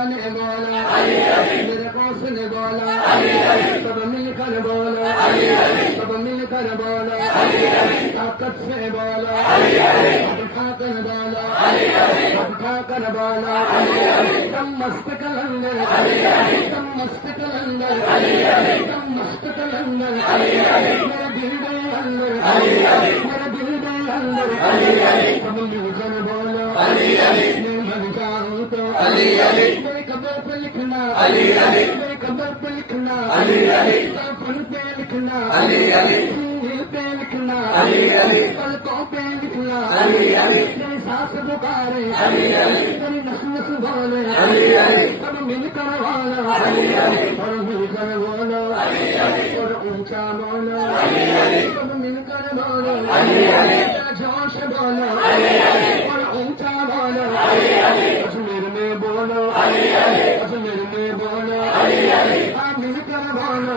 ने बोला मेरे बॉस ने बोला सब मिलकर बोला सब मिलकर बोला ताकत से बोला उठाकर बोला उठाकर बोला तुम मस्त कलंदर तुम मस्त कलंदर तुम मस्त कलंदर मेरे दिल के अंदर मेरे दिल के अंदर सब मिलकर बोला मैं मर जाऊं तो मेरे कब्र पे लिखना मेरे कब्र पे लिखना कफन पे लिखना सीने पे लिखना पलकों पे लिखना मेरी सांस पुकारे मेरी नस नस बोले सब मिलकर बोलो और मिलकर बोलो और ऊंचा बोलो सब मिलकर बोलो जोश बोलो और ऊंचा बोलो अजमेर में बोलो अजमेर में बोलो मिलकर बोलो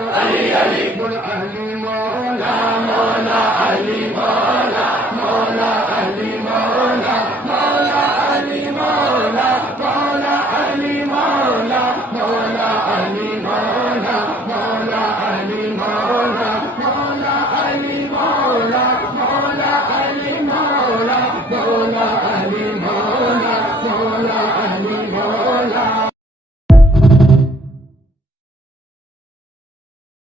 बोलो अली मौला मौला अली मौला मौला अली मौला मौला अली मौला मौला अली मौला मौला अली